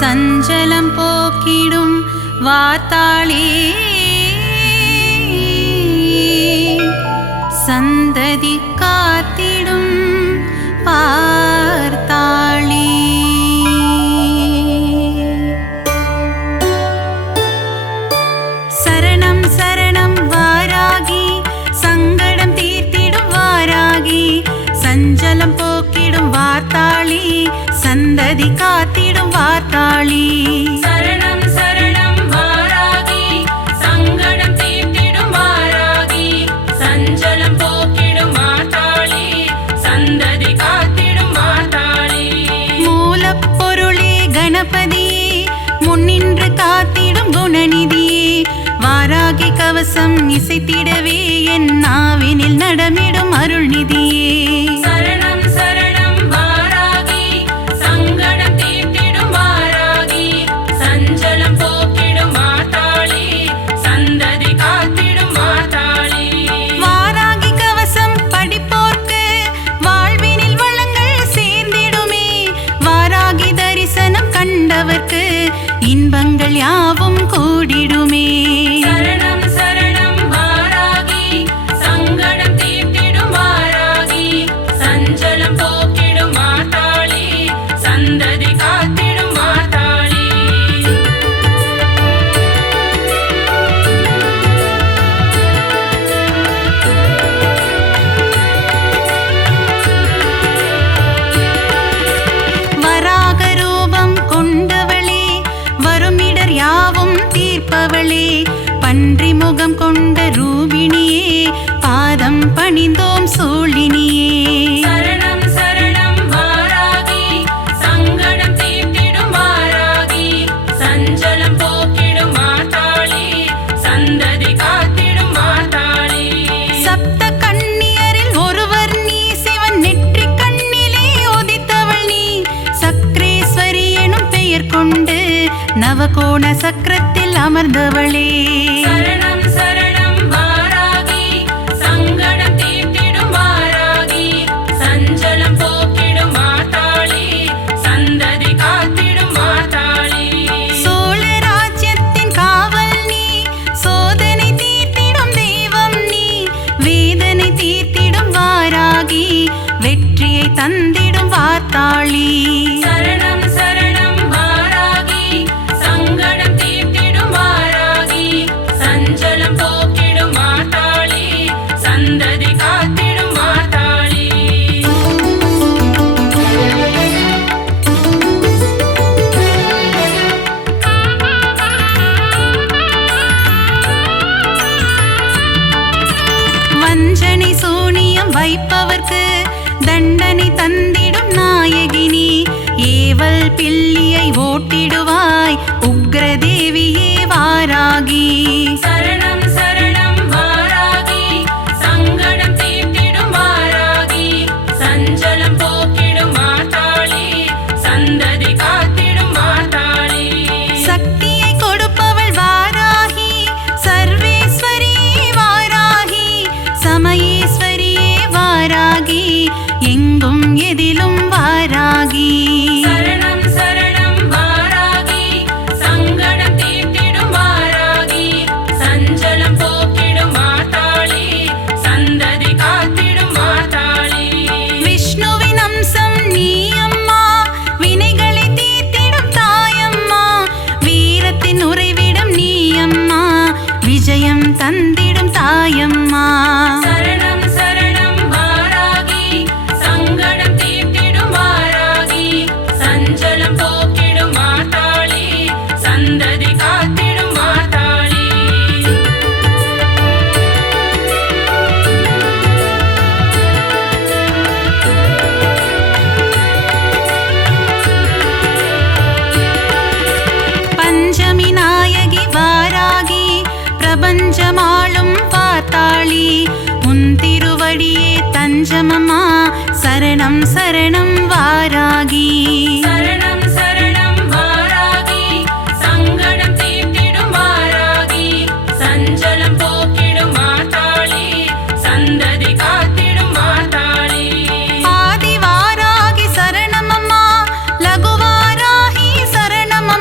சஞ்சலம் போக்கிடும் வார்த்தாளி சந்ததி காத்திடும் பார்த்தாளி. சரணம் சரணம் வாராகி சங்கடம் தீர்த்திடும் வாராகி சஞ்சலம் போக்கிடும் வார்த்தாளி சந்ததி காத்திடும் வார்த்தாளி. சரணம் சரணம் வாராகி சங்கடம் தீர்த்திடும் வாராகி சஞ்சலம் போக்கிடும் வார்த்தாளி சந்ததி காத்திடும் வார்த்தாளி. மூலப்பொருளே கணபதியே முன்னின்று காத்திடும் குணநிதியே வாராகி கவசம் இசைத்திடவே என் நாவினில் நடமிடும் அருள்நிதியே. சரணம் சரணம் வாராகி சங்கடம் தீர்த்திடும் வாராகி சஞ்சலம் போக்கிடும் வார்த்தாளி சந்ததி காத்திடும் வார்த்தாளி. வாராகி கவசம் படிப்போர்க்கு வாழ்வினில் வளங்கள் சேர்ந்திடுமே வாராகி தரிசனம் கண்டவர்க்கு இன்பங்கள் யாவும் கூடிடுமே. சரணம் சரணம் வாராகி சங்கடம் தீர்த்திடும் வாராகி சஞ்சலம் போக்கிடும் வார்த்தாளி சந்ததி காத்திடும் வார்த்தாளி. வராக ரூபம் கொண்டவளே வருமிடர் யாவும் தீர்ப்பவளே பன்றி முகம் கொண்ட ரூபிணியே பாதம் பணிந்தோம் சூழினியே. சரணம் சரணம் வாராகி சங்கடம் தீர்த்திடும் வாராகி சஞ்சலம் போக்கிடும் வார்த்தாளி சந்ததி காத்திடும் வார்த்தாளி. சப்த கன்னியரில் ஒருவர் நீ சிவன் நெற்றி கண்ணிலே உதித்தவள் நீ சக்ரேஸ்வரி எனும் பெயர் கொண்டு நவகோண சக்கரத்தில் அமர்ந்தவளே. சரணம் சரணம் வாராகி சங்கடம் தீர்த்திடும் வாராகி சஞ்சலம் போக்கிடும் வார்த்தாளி சந்ததி காத்திடும் வார்த்தாளி. சோழ ராஜ்யத்தின் காவல் நீ சோதனை தீர்த்திடும் தெய்வம் நீ வேதனை தீர்த்திடும் வாராகி வெற்றியை தந்திடும் வார்த்தாளி. சரணம் சரணம் வாராகி சங்கடம் தீர்த்திடும் வாராகி சஞ்சலம் போக்கிடும் வார்த்தாளி சந்ததி காத்திடும் வார்த்தாளி. வஞ்சனை சூனியம் வைப்பவர்க்கு தண்டனை தந்திடும் நாயகினி ஏவல் பில்லியை ஓட்டிடுவாய் உக்ரதேவியே வாராகி. சரணம் சரணம் வாராகி சங்கடம் தீர்த்திடும் வாராகி சஞ்சலம் போக்கிடும் வார்த்தாளி சந்ததி காத்திடும் வார்த்தாளி. சக்தியை கொடுப்பவள் வாராகி சர்வேஸ்வரியே வாராகி சமயேஸ்வரியே வாராகி எங்கும் எதிலும் வாராகி. சரணம் சரணம் வாராகி சங்கடம் தீர்த்திடும் வாராகி சஞ்சலம் போக்கிடும் வார்த்தாளி சந்ததி காத்திடும் வார்த்தாளி. விஷ்ணுவின் அம்சம் நீ அம்மா வினைகளை தீர்த்திடும் தாயம்மா வீரத்தின் உறைவிடம் நீ அம்மா விஜயம் தந்திடும் தாயம்மா. சரணம் சரணம் வாராகி சங்கடம் தீர்த்திடும் வாராகி சஞ்சலம் போக்கிடும் வார்த்தாளி சந்ததி காத்திடும் வார்த்தாளி. பஞ்சமி நாயகி வாராகி பிரபஞ்சமாளும் பார்த்தாளி உன் திருவடியே தஞ்சமம்மா சரணம் சரணம் வாராகி. சரணம் சரணம் வாராகி சங்கடம் தீர்த்திடும் வாராகி சஞ்சலம் போக்கிடும் வார்த்தாளி சந்ததி காத்திடும் வார்த்தாளி. ஆதி வாராகி சரணமம்மா லகு வாராகி சரணமம்மா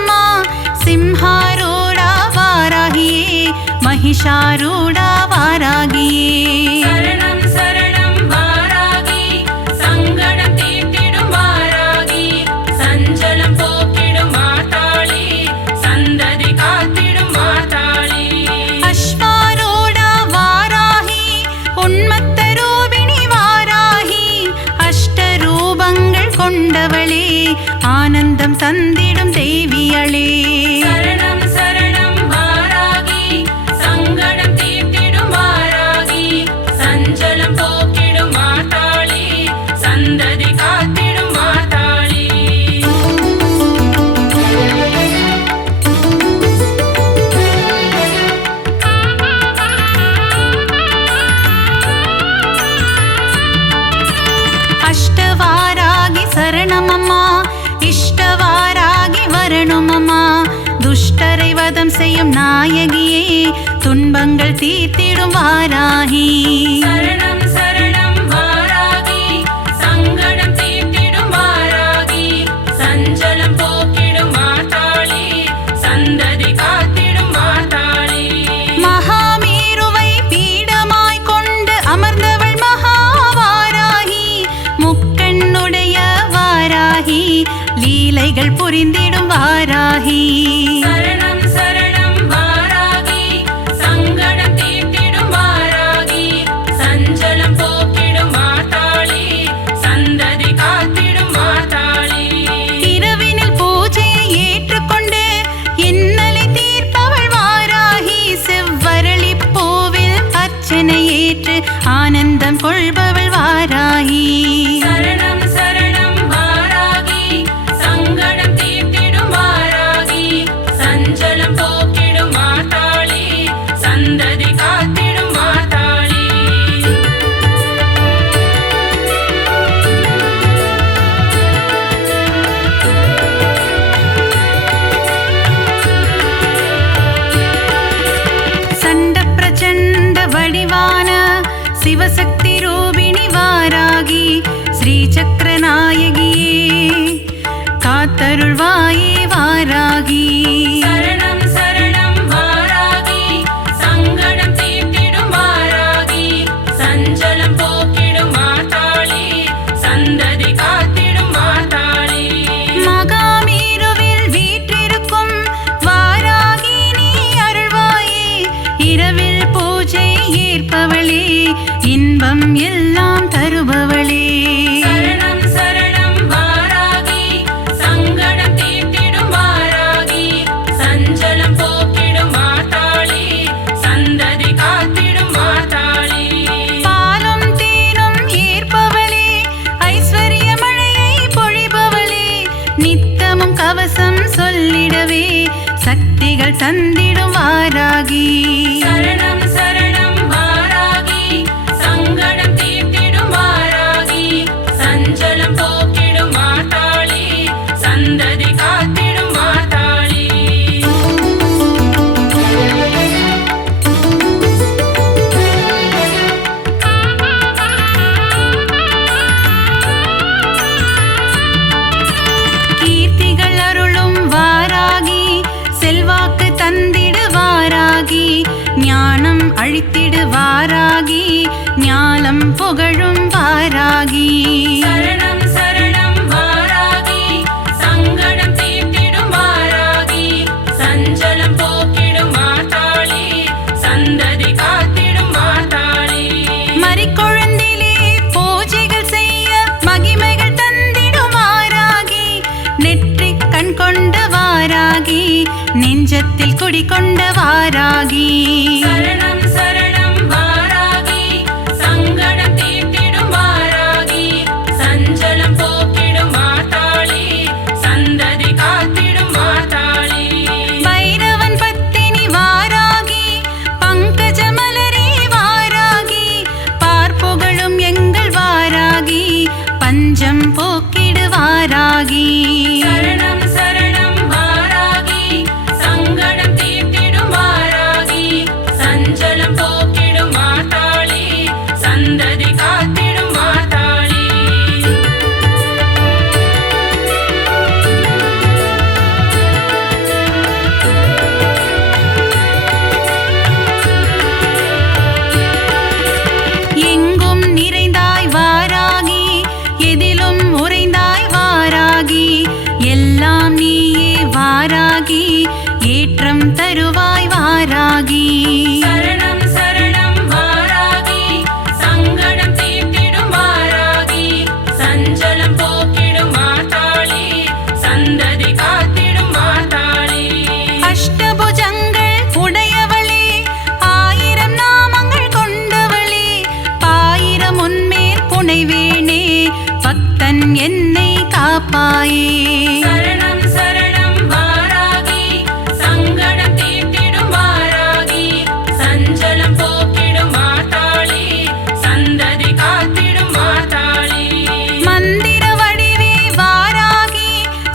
महिषारूढा वारागिये சரணம் சரணம் வாராகி சங்கடம் தீர்த்திடும் வாராகி சஞ்சலம் போக்கிடும் மாதாளி சந்ததி காத்திடும் மாதாளி अश्वारूढा वाराहि उन्मत्तरूपिणि वाराहि अष्टरूपங்கள் கொண்டவளே ஆனந்தம் தந்திடும் தேவியளே சரணம் சரணம் வாராகி சங்கடம் தீர்த்திடும் வாராகி சஞ்சலம் போக்கிடும் மாதாளி சந்ததி காத்திடும் மாதாளி अष्टवारागि சரணமம்மா இஷ்டவாராகி வரணுமம்மா துஷ்டரை வதம் செய்யும் நாயகியே துன்பங்கள் தீர்த்திடும் வாராகி சரணம் சரணம் வாராகி சங்கடம் தீர்த்திடும் வாராகி சஞ்சலம் போக்கிடும் மாதாளி சந்ததி காத்திடும் மாதாளி மகாமேருவை பீடமாய் கொண்டு அமர்ந்தவள் மகாவாராகி முக்கண்ணுடைய வாராகி லீலைகள் புரிந்திடும் வாராகி சரணம் சரணம் வாராகி சங்கடம் தீர்த்திடும் வாராகி சஞ்சலம் போக்கிடும் மாதாளி சந்ததி காத்திடும் மாதாளி இரவினில் பூஜையை ஏற்றுக்கொண்டு இன்னலை தீர்ப்பவள் வாராகி செவ்வரளி பூவில் அர்ச்சனை ஏற்று ஆனந்தம் கொள்பவள் வாராகி சரணம் சரணம் வாராகி சங்கடம் தீர்த்திடும் வாராகி சஞ்சலம் போக்கிடும் மாதாளி சந்ததி காத்திடும் மாதாளி சண்ட பிரச்சண்ட வடிவான சிவசக்தி ரூபிணி வாராகி ஸ்ரீசக்கர நாயகியே காத்தருள்வாயே வாராகி சரணம் சரணம் வாராகி சங்கடம் தீர்த்திடும் வாராகி சஞ்சலம் போக்கிடும் மாதாளி சந்ததி காத்திடும் மாதாளி மகாமேருவில் வீற்றிருக்கும் வாராகி நீ அருள்வாயே இரவில் பூஜை ஏற்பவளே இன்பம் எல்லாம் தருபவளே சரணம் சரணம் வாராகி சங்கடம் தீர்த்திடும் வாராகி சஞ்சலம் போக்கிடும் மாதாளி சந்ததி காத்திடும் மாதாளி பாலும் தேனும் ஏற்பவளே ஐஸ்வர்ய மழையை பொழிபவளே நித்தமும் கவசம் சொல்லிடவே சக்திகள் தந்திடும் வாராகி சரணம் சரணம் வாராகி சங்கடம் தீர்த்திடும் வாராகி சஞ்சலம் போக்கிடும் மாதாளி சந்ததி காத்திடும் மாதாளி கீர்த்திகள் அருளும் வாராகி செல்வாக்கு தந்திடு வாராகி ஞானம் அழித்திடு வாராகி ஞாலம் புகழும் வாராகி சரணம் சரணம் வாராகி சங்கடம் தீர்த்திடும் வாராகி சஞ்சலம் போக்கிடும் மாதாளி சந்ததி காத்திடும் மாதாளி மறிக்கொழுந்திலே பூஜைகள் செய்ய மகிமைகள் தந்திடும் வாராகி நெற்றிக் கண் கொண்ட வாராகி நெஞ்சத்தில் குடிகொண்ட வாராகி சரணம் சரணம் வாராகி சங்கடம் தீர்த்திடும் வாராகி சஞ்சலம் போக்கிடும் மாதாளி சந்ததி காத்திடும் மாதாளி பைரவன் பத்தினி வாராகி பங்கஜ மலரே வாராகி பார்ப்புகழும் எங்கள் வாராகி பஞ்சம் போக்கிடு வாராகி சரணம் சரணம் வாராகி சங்கடம் தீர்த்திடும் வாராகி சஞ்சலம் வாராகி ஏற்றம் தருவாய் வாராகி சரணம் சரணம் வாராகி சங்கடம் தீர்த்திடும் வாராகி சஞ்சலம் போக்கிடும் மாதாளி சந்ததி காத்திடும் மாதாளி அஷ்டபுஜங்கள் உடையவளே ஆயிரம் நாமங்கள் கொண்டவளே பாயிரம் உன்மேல் புனைவேனே பக்தன் என்னை காப்பாயே சரணம் சரணம் வாராகி சங்கடம் தீர்த்திடும் வாராகி சஞ்சலம் போக்கிடும் மாதாளி சந்ததி காத்திடும் மாதாளி மந்திர வடிவே வாராகி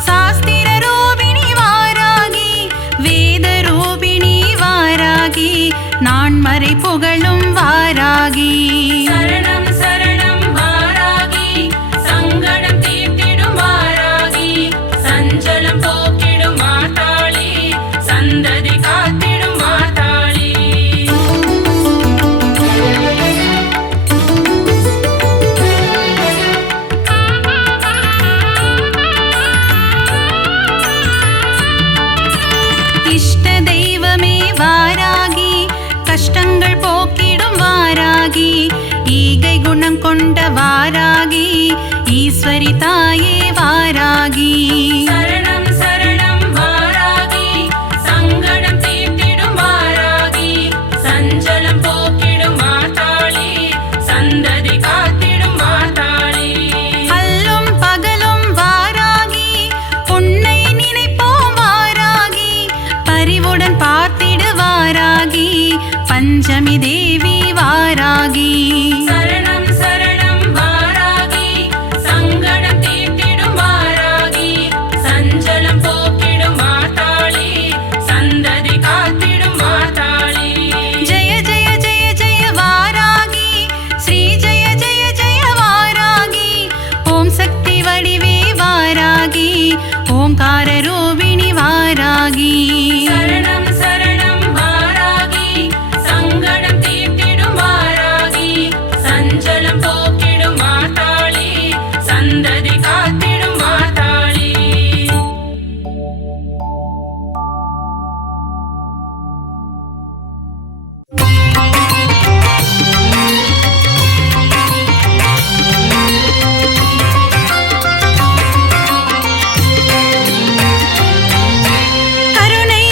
சாஸ்திர ரூபிணி வாராகி வேத ரூபிணி வாராகி நான் மறை புகழும் வாராகி சரணம் சரணம் வாராகி சங்கடம் தீர்த்திடும் வாராகி சஞ்சலம் போக்கிடும் மாதாளி சந்ததி காத்திடும் மாதாளி இஷ்ட தெய்வமே வாராகி கஷ்டங்கள் போக்கிடும் வாராகி ஈகை குணம் கொண்ட வாராகி ஈஸ்வரி தாயே வாராகி சரணம் சரணம் வாராகி சங்கடம் தீர்த்திடும் வாராகி சஞ்சலம் போக்கிடும் மாதாளி சந்ததி காத்திடும் மாதாளி அல்லும் பகலும் வாராகி உன்னை நினைப்போம் வாராகி பரிவுடன் பார்த்திடு வாராகி பஞ்சமி தேவி வாராகி சரணம் சரணம் வாராகி சங்கடம் தீர்த்திடும் வாராகி சஞ்சலம் போக்கிடும் மாதாளி சந்ததி காத்திடும் மாதாளி ஜெய ஜெய ஜெய ஜெய வாராகி ஸ்ரீ ஜெய ஜெய ஜெய வாராகி ஓம் சக்தி வடிவே வாராகி ஓம்கார ரூபிணி வாராகி சரணம் சரணம் வாராகி சங்கடம் தீர்த்திடும் வாராகி சஞ்சலம் போக்கிடும் மாதாளி சந்ததி காத்திடும் மாதாளி கருணை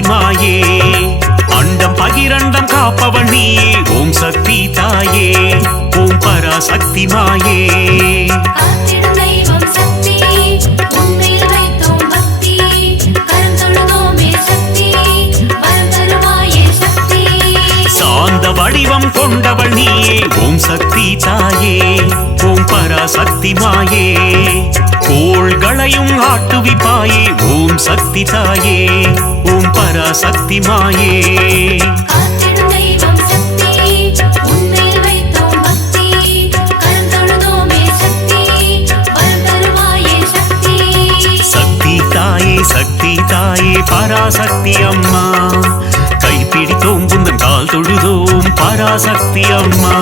சக்தி மாயே அண்டம் பகிரண்டம் காப்பவள் நீயே ஓம் சக்தி தாயே ஓம் பராசக்தி மாயே காத்திடும் தெய்வம் சக்தி உன்மேல் வைத்தோம் பக்தி கரம் தொழுதோமே சக்தி வரம் தருவாயே சக்தி சாந்த வடிவம் கொண்டவள் நீயே ஓம் சக்தி தாயே ஓம் பராசக்தி மாயே கோள்களையும் ஆட்டுவிப்பாயே ஓம் சக்தி தாயே ஓம் பராசக்தி மாயே காத்திடும் தெய்வம் சக்தி உன்மேல் வைத்தோம் பக்தி கரம் தொழுதோமே சக்தி வரம் தருவாயே சக்தி சக்தி தாயே பராசக்தி அம்மா கைப்பிடித்தோம் புந்தன் கால் தொழுதோம் பராசக்தி அம்மா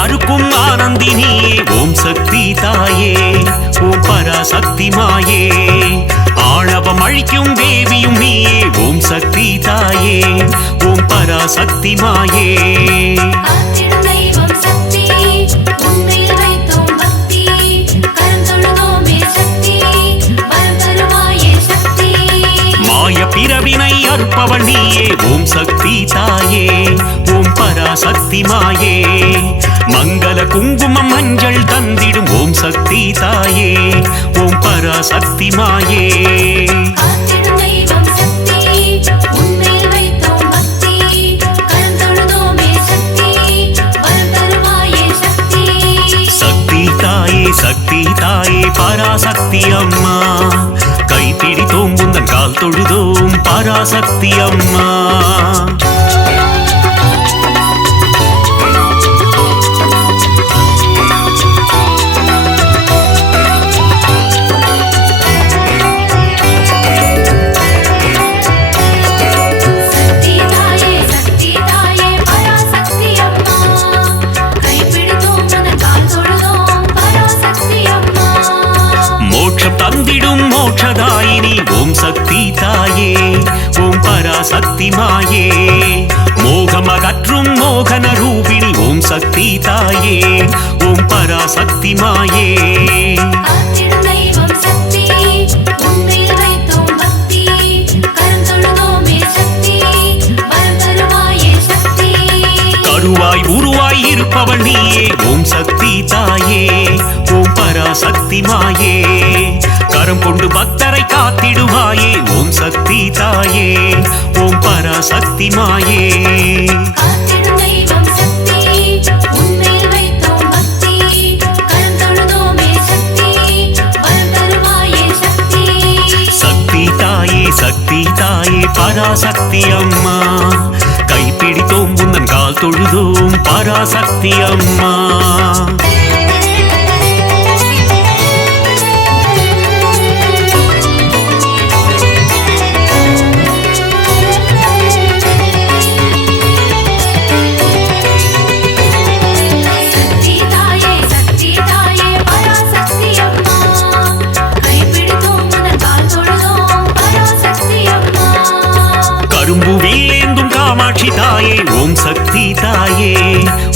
அருக்கும் ஆனந்தினியே ஓம் சக்தி தாயே ஓம் பராசக்தி மாயே ஆணவம் அழிக்கும் தேவியும் நீயே ஓம் சக்தி தாயே ஓம் பராசக்தி மாயே காத்திடும் தெய்வம் சக்தி உன்மேல் வைத்தோம் பக்தி கரம் தொழுதோமே சக்தி வரம் தருவாயே சக்தி மாய பிறவினை அறுப்பவள் நீயே ஓம் சக்தி தாயே ஓம் பராசக்தி மாயே மங்கள குங்குமம் மஞ்சள் தந்திடும் ஓம் சக்தி தாயே ஓம் பராசக்தி மாயே காத்திடும் தெய்வம் சக்தி உன்மேல் வைத்தோம் பக்தி கரம் தொழுதோமே சக்தி வரம் தருவாயே சக்தி சக்தி தாயே பராசக்தி அம்மா கைப்பிடித்தோம் புந்தன் கால் தொழுதோம் பராசக்தி அம்மா தந்திடும் மோட்சதாயினி ஓம் சக்தி தாயே ஓம் பராசக்தி மாயே மோகமகற்றும் மோகன ரூபிணி ஓம் சக்தி தாயே ஓம் பராசக்தி மாயே காத்திடும் தெய்வம் சக்தி உன்மேல் வைத்தோம் பக்தி கரம் தொழுதோமே சக்தி வரம் தருவாயே சக்தி கருவாய் உருவாய் இருப்பவள் நீயே ஓம் சக்தி தாயே ஓம் பராசக்தி மாயே கரம் கொண்டு பக்தரை காத்திடுவாயே ஓம் சக்தி தாயே ஓம் பராசக்தி மாயே காத்திடும் தெய்வம் சக்தி உன்மேல் வைத்தோம் பக்தி கரம் தொழுதோமே சக்தி வரம் தருவாயே சக்தி சக்தி தாயே பராசக்தி அம்மா கைப்பிடித்தோம் புந்தன் கால் தொழுதோம் பராசக்தி அம்மா காமாட்சி தாயே ஓம் சக்தி தாயே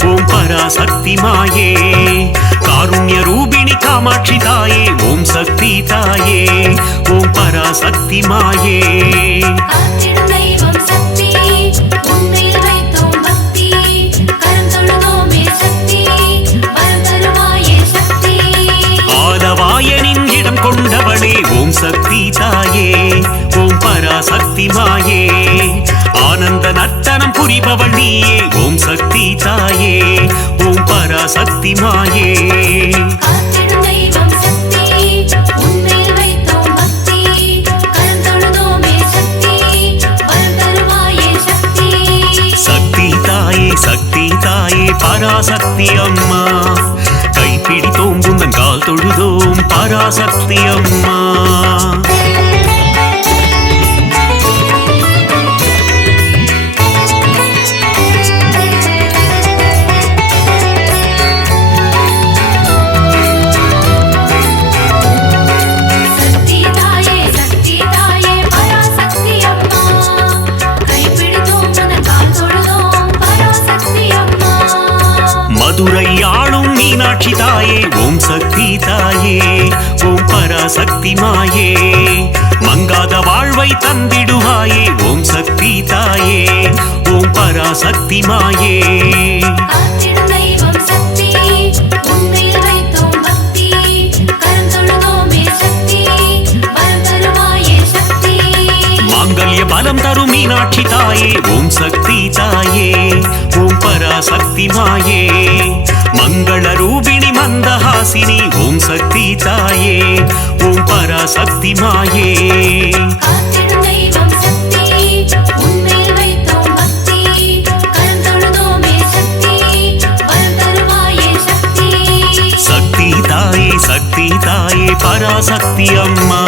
ஓம் பராசக்தி மாயே காருண்ய ரூபிணி காமாட்சி தாயே ஓம் சக்தி தாயே ஓம் பராசக்தி மாயே காத்திடும் தெய்வம் சக்தி உன்மேல் வைத்தோம் பக்தி கரம் தொழுதோமே சக்தி வரம் தருவாயே சக்தி ஆலவாயனின் இடம் கொண்டவளே ஓம் சக்தி தாயே ஓம் பராசக்தி மாயே ஆனந்த நர்த்தனம் புரிபவள் நீயே ஓம் சக்தி தாயே ஓம் பராசக்தி மாயே காத்திடும் தெய்வம் சக்தி உன்மேல் வைத்தோம் பக்தி கரம் தொழுதோமே சக்தி வரம் தருவாயே சக்தி சக்தி தாயே பராசக்தி அம்மா கைப்பிடித்தோம் புந்தன் கால் தொழுதோம் பராசக்தி அம்மா பராசக்தி மாயே மங்காத வாழ்வை தந்திடுவாயே ஓம் சக்தி தாயே ஓம் பராசக்தி மாயே காத்திடும் தெய்வம் சக்தி உன்மேல் வைத்தோம் பக்தி கரம் தொழுதோமே சக்தி வரம் தருவாயே சக்தி மாங்கல்ய பலம் தரும் மீனாட்சி தாயே ஓம் சக்தி தாயே ஓம் பராசக்தி மாயே மங்கள ரூபிணி மந்தஹாசினி ஓம் சக்தி தாயே ஓம் பராசக்தி மாயே காத்திடும் தெய்வம் சக்தி உன்மேல் வைத்தோம் பக்தி கரம் தொழுதோமே சக்தி வரம் தருவாயே சக்தி சக்தி தாயே பராசக்தி அம்மா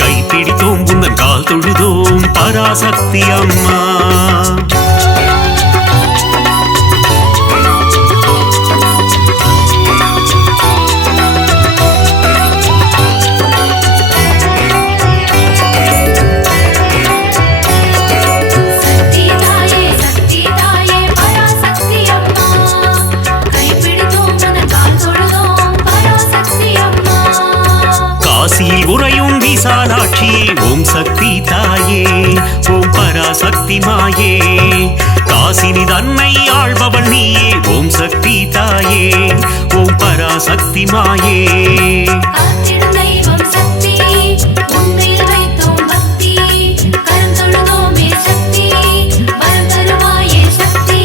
கைப்பிடித்தோம் உந்தன் கால் தொழுதோம் பராசக்தி அம்மா சக்தி தாயே பராசக்தி அம்மா கைப்பிடித்தோம் உந்தன் கால் தொழுதோம் பராசக்தி அம்மா காசியில் உறையும் விசாலாட்சியே ஓம் சக்தி தாயே ஓம் பராசக்தி மாயே காசினி தன்னை ஆள்பவள் நீயே ஓம் சக்தி தாயே ஓம் பராசக்தி மாயே காத்திடும் தெய்வம் சக்தி உன்மேல் வைத்தோம் பக்தி கரம் தொழுதோமே சக்தி வரம் தருவாயே சக்தி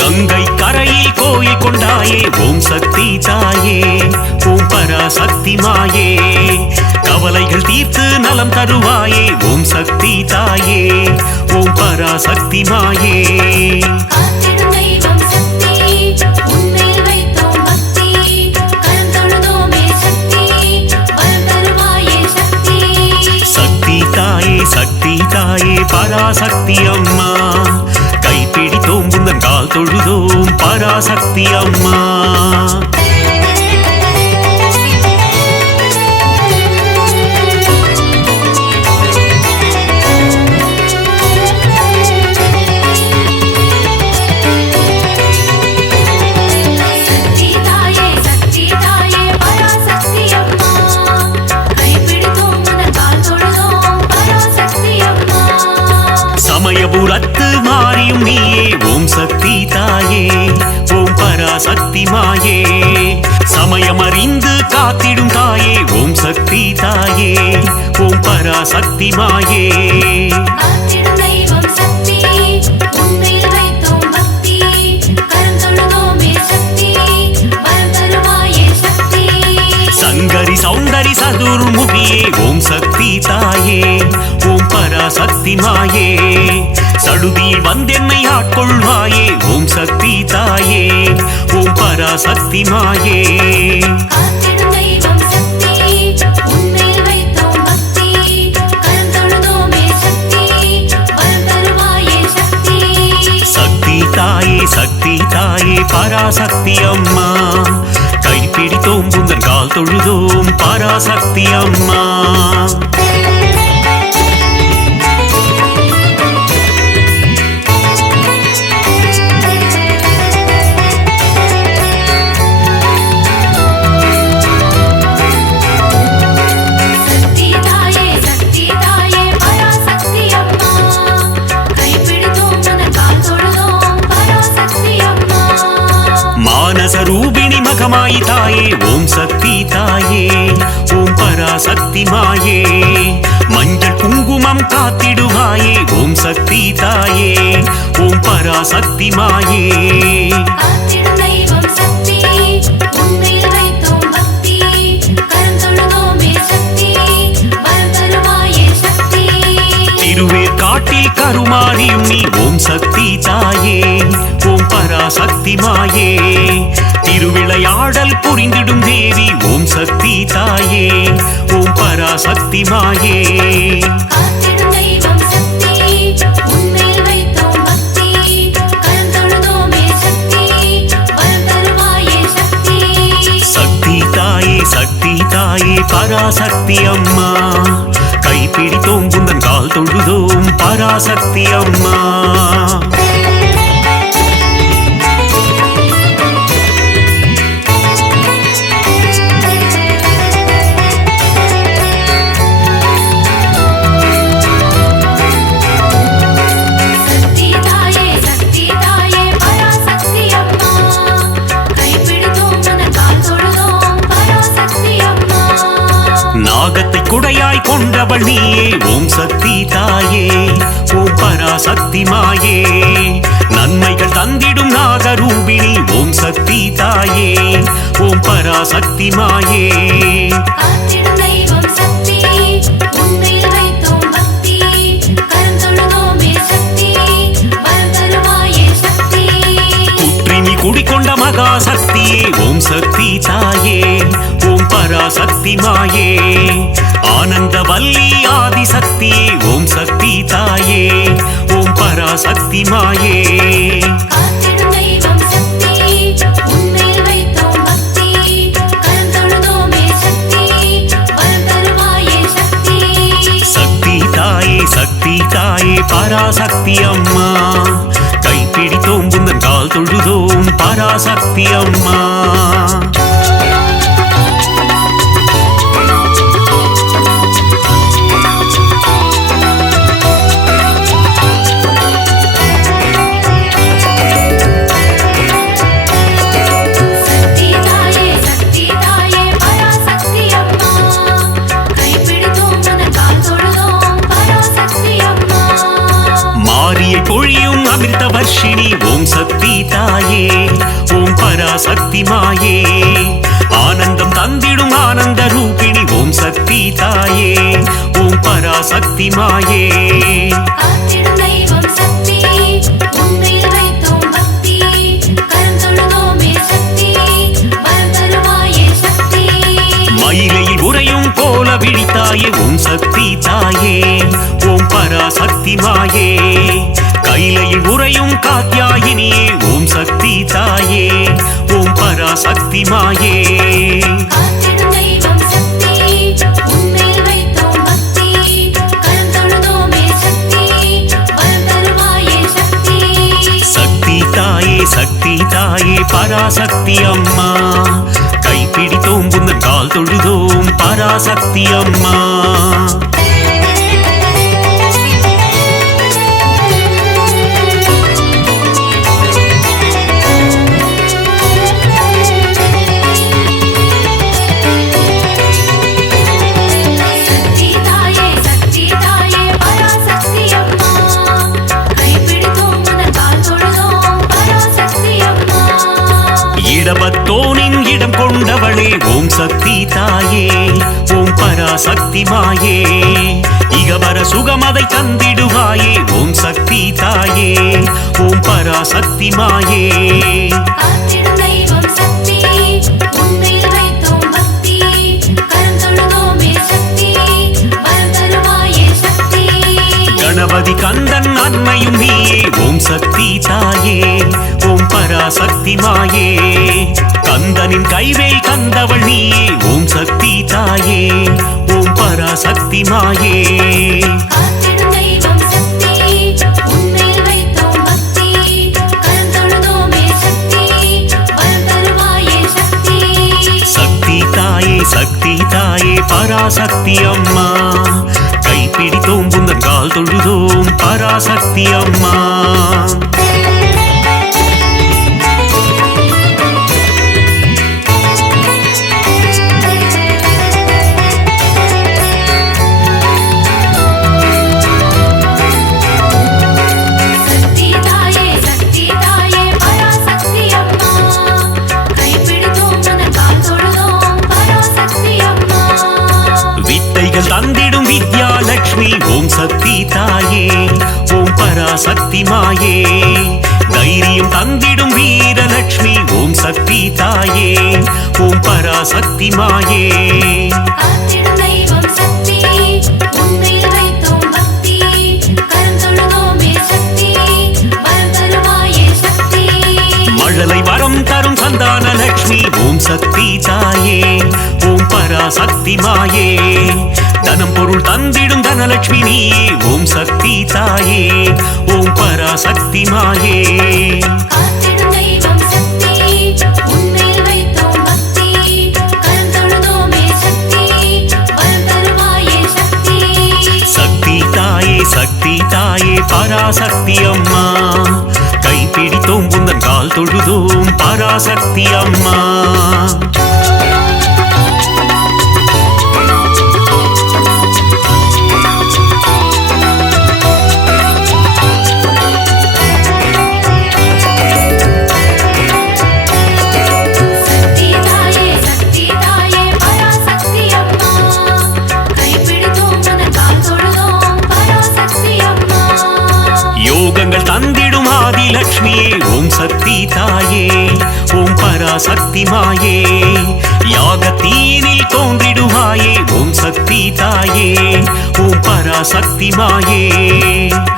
கங்கை கரையில் கோயில் கொண்டாயே ஓம் சக்தி தாயே ஓம் பராசக்தி மாயே கவலைகள் தீர்த்து நலம் தருவாயே ஓம் சக்தி தாயே ஓம் பராசக்தி மாயே காத்திடும் தெய்வம் சக்தி உன்மேல் வைத்தோம் பக்தி கரம் தொழுதோமே சக்தி வரம் தருவாயே சக்தி சக்தி தாயே பராசக்தி அம்மா கைப்பிடித்தோம் உந்தன் கால் தொழுதோம் பராசக்தி அம்மா சக்தி தாயே பராசக்தி அம்மா கைப்பிடித்தோம் உந்தன் கால் தொழுதோம் பராசக்தி அம்மா சமயபுரத்து மாறியும் நீயே ஓம் சக்தி தாயே ஓம் பராசக்தி மாயே சமயமறிந்து காத்திடும் தாயே ஓம் சக்தி தாயே ஓம் பராசக்தி மாயே காத்திடும் தெய்வம் சக்தி உன்மேல் வைத்தோம் பக்தி கரம் தொழுதோமே சக்தி வரம் தருவாயே சக்தி சங்கரி சௌந்தரி சதுர்முகியே ஓம் சக்தி தாயே ஓம் பராசக்தி மாயே சடுதியில் வந்தென்னை ஆட்கொள்வாயே ஓம் சக்தி தாயே ஓம் பராசக்தி மாயே காத்திடும் தெய்வம் சக்தி உன்மேல் வைத்தோம் பக்தி கரம் தொழுதோமே சக்தி வரம் தருவாயே சக்தி சக்தி தாயே பராசக்தி அம்மா கைப்பிடித்தோம் உந்தன் கால் தொழுதோம் பராசக்தி அம்மா சக்தி தாயே பராசக்தி அம்மா கைப்பிடித்தோம் உந்தன் கால் தொழுதோம் பராசக்தி அம்மா மானச ரூபிணி மகமாயி தாயே ஓம் சக்தி தாயே ஓம் பராசக்தி மாயே மஞ்சள் குங்குமம் காத்திடுவாயே ஓம் சக்தி தாயே ஓம் பராசக்தி மாயே காத்திடும் தெய்வம் சக்தி உன்மேல் வைத்தோம் பக்தி கரம் தொழுதோமே சக்தி வரம் தருவாயே சக்தி திருவேற்காட்டில் கருமாரியும் நீ ஓம் சக்தி தாயே ஓம் பராசக்தி மாயே திருவிளையாடல் புரிந்திடும் தேவி ஓம் சக்தி தாயே ஓம் பராசக்தி மாயே காத்திடும் தெய்வம் சக்தி உன்மேல் வைத்தோம் பக்தி கரம் தொழுதோமே சக்தி வரம் தருவாயே சக்தி சக்தி தாயே பராசக்தி அம்மா கைப்பிடித்தோம் உந்தன் கால் தொழுதோம் பராசக்தி அம்மா நாகத்தை குடையாய் கொண்டவள் நீயே ஓம் சக்தி தாயே ஓம் பராசக்தி மாயே நன்மைகள் தந்திடும் நாகரூபிணி ஓம் சக்தி தாயே ஓம் பராசக்தி மாயே காத்திடும் தெய்வம் சக்தி உன்மேல் வைத்தோம் பக்தி கரம் தொழுதோமே சக்தி வரம் தருவாயே சக்தி புற்றினி குடிக்கொண்ட மகா சக்தியே ஓம் சக்தி தாயே ஓம் பராசக்தி மாயே ஆனந்த வல்லி ஆதி சக்தியே ஓம் சக்தி தாயே ஓம் பராசக்தி மாயே காத்திடும் தெய்வம் சக்தி உன்மேல் வைத்தோம் பக்தி கரம் தொழுதோமே சக்தி வரம் தருவாயே சக்தி சக்தி தாயே பராசக்தி அம்மா கைப்பிடித்தோம் புந்தன் கால் தொழுதோம் பராசக்தி அம்மா சக்தி தாயே பராசக்தி அம்மா கைப்பிடித்தோம் உனக்கு கால் தொழுதோம் பராசக்தி அம்மா மாரியை பொழியும் அமிர்த வர்ஷினி ஓம் சக்தி தாயே ஓம் பராசக்தி மாயே ஆனந்தம் தந்திடும் ஆனந்த ரூபிணி ஓம் சக்தி தாயே ஓம் பராசக்தி மாயே காத்திடும் தெய்வம் சக்தி உன்மேல் வைத்தோம் பக்தி கரம் தொழுதோமே சக்தி வரம் தருவாயே சக்தி மயிலையில் உறையும் போல விழித்தாயே ஓம் சக்தி தாயே ஓம் பராசக்தி மாயே கைலையில் உறையும் காத்யாயினியே ஓம் சக்தி தாயே ஓம் பராசக்தி மாயே காத்திடும் தெய்வம் சக்தி உன்மேல் வைத்தோம் பக்தி கரம் தொழுதோமே சக்தி வரம் தருவாயே சக்தி சக்தி தாயே பராசக்தி அம்மா கைப்பிடித்தோம் புந்தன் கால் தொழுதோம் பராசக்தி அம்மா சக்தி தாயே பராசக்தி அம்மா கைப்பிடித்தோம் உனக்கு கால் தொழுதோம் பராசக்தி அம்மா இடபத்தோனின் இடம் கொண்டவளே ஓம் சக்தி தாயே ஓம் பராசக்தி மாயே இகவர சுகமதை தந்திடுவாயே ஓம் சக்தி தாயே ஓம் பராசக்தி மாயே காத்திடும் தெய்வம் சக்தி உன்மேல் வைத்தோம் பக்தி கரம் தொழுதோமே சக்தி வரம் தருவாயே சக்தி கணபதி கந்தன் அன்னையும் நீயே ஓம் சக்தி தாயே ஓம் பராசக்தி மாயே கந்தனின் கைவேல் கந்தவள் நீயே ஓம் சக்தி தாயே ஓம் பராசக்தி மாயே காத்திடும் தெய்வம் சக்தி உன்மேல் வைத்தோம் பக்தி கரம் தொழுதோமே சக்தி வரம் தருவாயே சக்தி சக்தி தாயே பராசக்தி அம்மா கைப்பிடித்தோம் புந்தன் கால் தொழுதோம் பராசக்தி அம்மா சக்தி தாயே பராசக்தி அம்மா கைப்பிடித்தோம் உனக்கு கால் தொழுதோம் பராசக்தி அம்மா வித்தைகள் தந்திடும் வித்யாலட்சுமி ஓம் சக்தி தாயே ஓம் பராசக்தி மாயே தைரியம் தந்திடும் வீரலட்சுமி ஓம் சக்தி தாயே ஓம் பராசக்தி மாயே காத்திடும் தெய்வம் சக்தி உன்மேல் வைத்தோம் பக்தி கரம் தொழுதோமே சக்தி வரம் தருவாயே சக்தி மழலை வரம் தரும் சந்தான லட்சுமி ஓம் சக்தி தாயே ஓம் பராசக்தி மாயே தனம் பொருள் தந்திடும் தனலட்சுமி நீயே ஓம் சக்தி தாயே ஓம் பராசக்தி மாயே காத்திடும் தெய்வம் சக்தி உன்மேல் வைத்தோம் பக்தி கரம் தொழுதோமே சக்தி வரம் தருவாயே சக்தி சக்தி தாயே பராசக்தி அம்மா கைப்பிடித்தோம் புந்தன் கால் தொழுதோம் பராசக்தி அம்மா பராசக்தி மாயே யாகத்தீனில் தோன்றிடுவாயே ஓம் சக்தி தாயே ஓம் பராசக்தி மாயே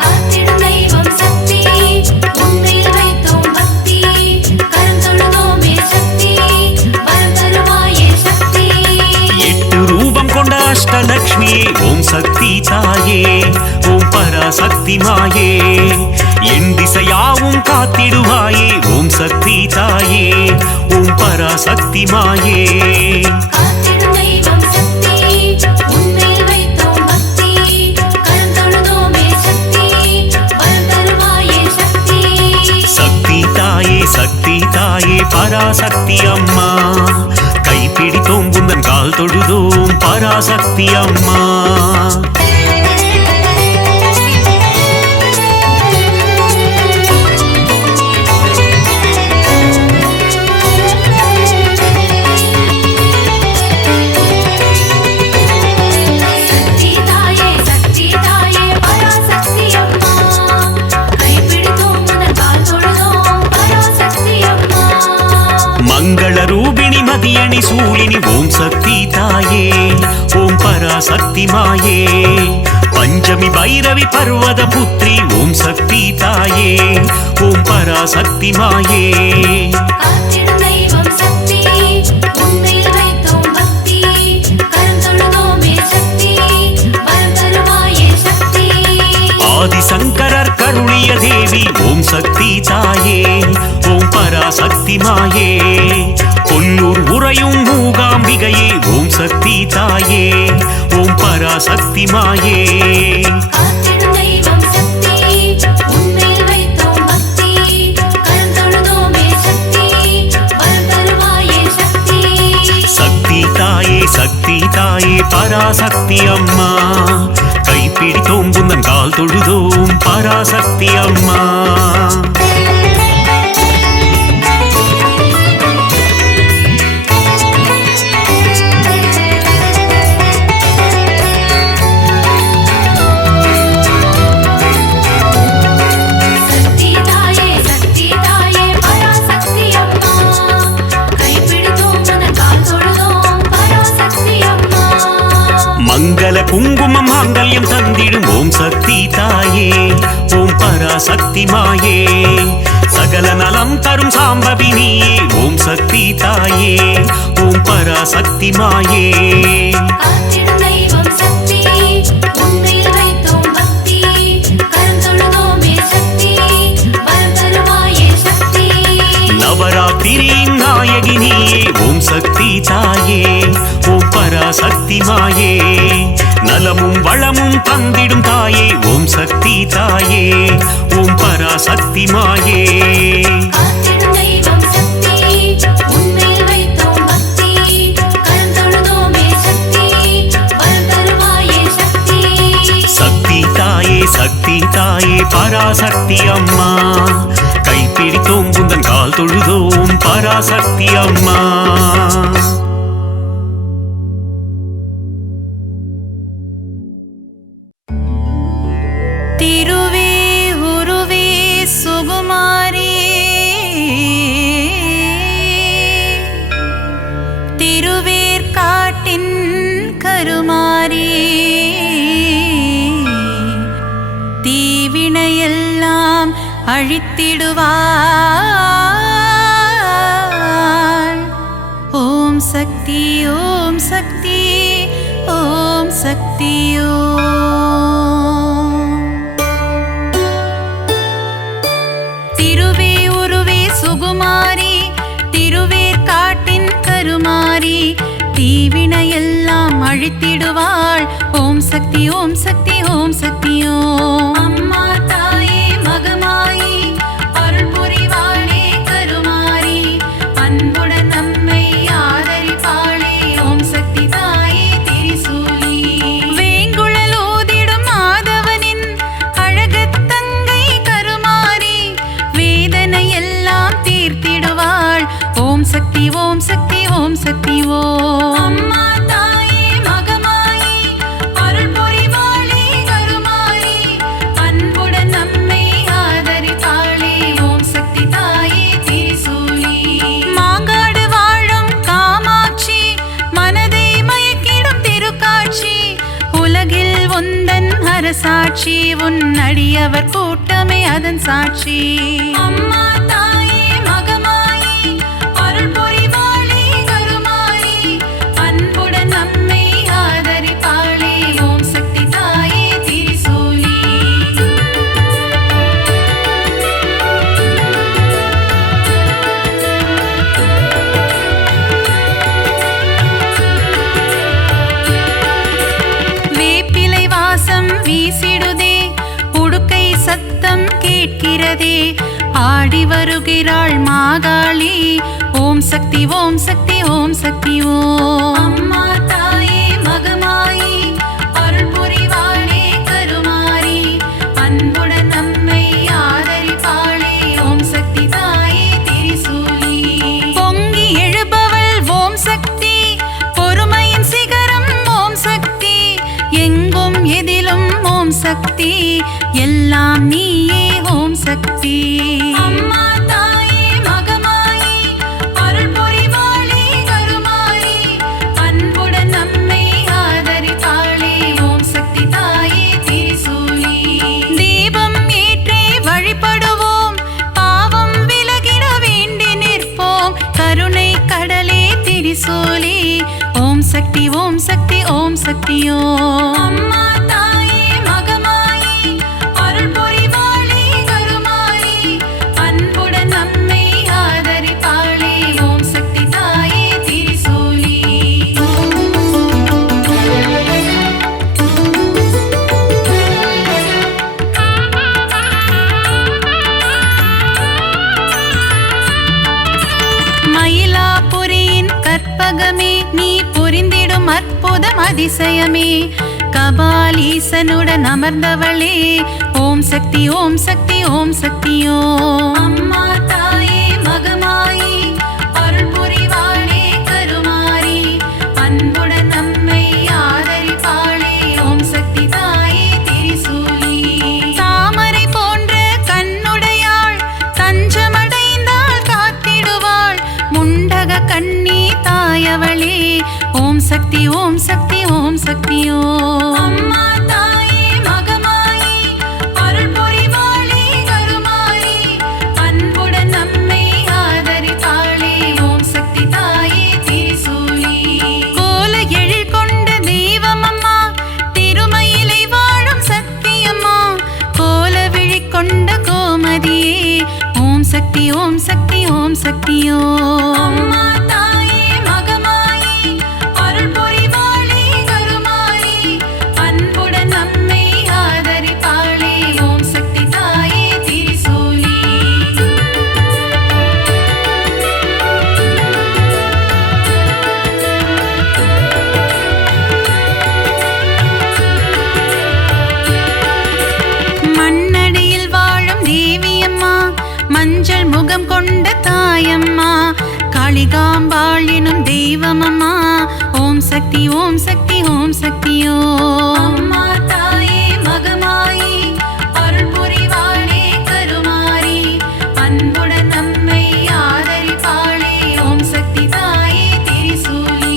காத்திடும் தெய்வம் சக்தி உன்மேல் வைத்தோம் பக்தி கரம் தொழுதோமே சக்தி வரம் தருவாயே சக்தி 8 ரூபம் கொண்ட அஷ்டலக்ஷ்மியே ஓம் சக்தி தாயே ஓம் பராசக்தி மாயே என் திசையாவும் காத்திடுவாயே ஓம் சக்தி தாயே ஓம் பராசக்தி மாயே காத்திடும் தெய்வம் சக்தி உன்மேல் வைத்தோம் பக்தி கரம் தொழுதோமே சக்தி வரம் தருவாயே சக்தி சக்தி தாயே பராசக்தி அம்மா கைப்பிடித்தோம் உந்தன் கால் தொழுதோம் பராசக்தி அம்மா சக்தி தாயே பராசக்தி அம்மா கைப்பிடித்தோம் உந்தன் கால் தொழுதோம் பராசக்தி அம்மா மங்கள ரூபிணி மதியணி சூலினி ஓம் சக்தி தாயே ஓம் பராசக்தி மாயே பஞ்சமி பைரவி பர்வத புத்ரி ஓம் சக்தி தாயே ஓம் பராசக்தி மாயே காத்திடும் தெய்வம் சக்தி உன்மேல் வைத்தோம் பக்தி கரம் தொழுதோமே சக்தி வரம் தருவாயே சக்தி ஆதிசங்கரர் கருளிய தேவி ஓம் சக்தி தாயே ஓம் பராசக்தி மாயே கொல்லூர் உறையும் மூகாம்பிகையே ஓம் சக்தி தாயே ஓம் பராசக்தி மாயே காத்திடும் தெய்வம் சக்தி உன்மேல் வைத்தோம் பக்தி கரம் தொழுதோமே சக்தி வரம் தருவாயே சக்தி சக்தி தாயே பராசக்தி அம்மா கைப்பிடித்தோம் உந்தன் கால் தொழுதோம் பராசக்தி அம்மா சக்தி தாயே பராசக்தி அம்மா கைப்பிடித்தோம் உந்தன் கால் தொழுதோம் பராசக்தி அம்மா மங்கள குங்குமம் மாங்கல்யம் தந்திடும் ஓம் சக்தி தாயே ஓம் பராசக்தி மாயே சகல நலம் தரும் சாம்பவினியே ஓம் சக்தி தாயே ஓம் பராசக்தி மாயே காத்திடும் தெய்வம் சக்தி உன்மேல் வைத்தோம் பக்தி கரம் தொழுதோமே சக்தி வரம் தருவாயே சக்தி நவராத்திரியின் நாயகினியே ஓம் சக்தி தாயே ஓம் பராசக்தி மாயே நலமும் வளமும் தந்திடும் தாயே ஓம் சக்தி தாயே ஓம் பராசக்தி மாயே காத்திடும் தெய்வம் சக்தி உன்மேல் வைத்தோம் பக்தி கரம் தொழுதோமே சக்தி வரம் தருவாயே சக்தி சக்தி தாயே பராசக்தி அம்மா கைப்பிடித்தோம் உந்தன் கால் தொழுதோம் பராசக்தி அம்மா திருவே உருவே சுகுமாரி திருவேற்காட்டின் கருமாரி தீவினையெல்லாம் அழித்திடுவாள் ஓம் சக்தி ஓம் சக்தி ஓம் சக்தி ஓம் திருவே உருவே சுகுமாரி திருவேற்காட்டின் கருமாரி தீவினையெல்லாம் அழித்திடுவாள் ஓம் சக்தி ஓம் சக்தி ஓம் சக்தி ஓம் அம்மா தாயே மகமாயி அருள் புரிவாளே கருமாரி அன்புடன் நம்மை ஆதரிப்பாளே ஓம் சக்தி தாயே திரிசூலி வேங்குழல் ஓதிடும் மாதவனின் அழகுத் தங்கை கருமாரி வேதனை எல்லாம் தீர்த்திடுவாள் ஓம் சக்தி ஓம் சக்தி ஓம் சக்தி ஓம் அம்மா தாயே மகமாயி அருள் புரிவாளே கருமாரி அன்புடன் அரசாட்சி உன் அடியவர் கூட்டமே அதன் சாட்சி. அம்மா தாயே மகமாயி அருள் புரிவாளே கருமாரி அன்புடன் நம்மை ஆதரிப்பாளே ஓம் சக்தி தாயே திரிசூலி. வேப்பிலை வாசம் வீசிடுதே, உடுக்கை சத்தம் கேட்கிறதே, ஆடி வருகிறாள் மாகாளி ஓம் சக்தி ஓம் சக்தி ஓம் சக்தி ஓம். அம்மா தாயே மகமாயி அருள் புரிவாளே கருமாரி அன்புடன் நம்மை ஆதரிப்பாளே ஓம் சக்தி தாயே திரிசூலி. பொங்கி எழுபவள் ஓம் சக்தி, பொறுமையின் சிகரம் ஓம் சக்தி, எங்கும் எதிலும் ஓம் சக்தி, எல்லாம் நீயே ஓம் சக்தி. அம்மா தாயே மகமாயி அருள் புரிவாளே கருமாரி அன்புடன் நம்மை ஆதரிப்பாளே ஓம் சக்தி தாயே திரிசூலி. தீபம் ஏற்றி வழிபடுவோம், பாவம் விலகிட வேண்டி நிற்போம், கருணை கடலே திரிசூலி ஓம் சக்தி ஓம் சக்தி ஓம் சக்தி ஓம். அம்மா தாயே மகமாயி அருள் புரிவாளே கருமாரி அன்புடன் நம்மை ஆதரிப்பாளே ஓம் சக்தி தாயே திரிசூலி. மயிலாபுரியின் கற்பகமே, நீ புரிந்திடும் அற்புதம் அதிசயமே, கபாலீசனுடன் அமர்ந்தவளே ஓம் சக்தி ஓம் சக்தி ஓம் சக்தி ஓம். அம்மா தாயே மகமாயி அருள் புரிவாளே கருமாரி அன்புடன் நம்மை ஆதரிப்பாளே ஓம் சக்தி தாயே திரிசூலி. தாமரை போன்ற கண்ணுடையாள், தஞ்சமடைந்தாள் காத்திடுவாள், முண்டக கண்ணி தாயவளே ஓம் சக்தி ஓம் சக்தி ஓம் சக்தி ஓம். அம்மா தாயே மகமாயி அருள் புரிவாளே கருமாரி அன்புடன் நம்மை ஆதரிப்பாளே ஓம் சக்தி தாயே திரிசூலி. கோல எழில் கொண்ட தெய்வமம்மா, திருமயிலை வாழும் சக்தியம்மா, கோல விழி கொண்ட கோமதியே ஓம் சக்தி ஓம் சக்தி ஓம் சக்தி ஓம். அம்மா தாயே மகமாயி அருள் புரிவாளே கருமாரி அன்புடன் நம்மை ஆதரிப்பாளே ஓம் சக்தி தாயே திரிசூலி. மண்ணடியில் வாழும் தேவியம்மா, மஞ்சள் முகம் கொண்ட தாயம்மா, காளிகாம்பாள் எனும் தெய்வமம்மா ஓம் சக்தி ஓம் சக்தி ஓம் சக்தி ஓம். அம்மா தாயே மகமாயி அருள் புரிவாளே கருமாரி அன்புடன் நம்மை ஆதரிப்பாளே ஓம் சக்தி தாயே திரிசூலி.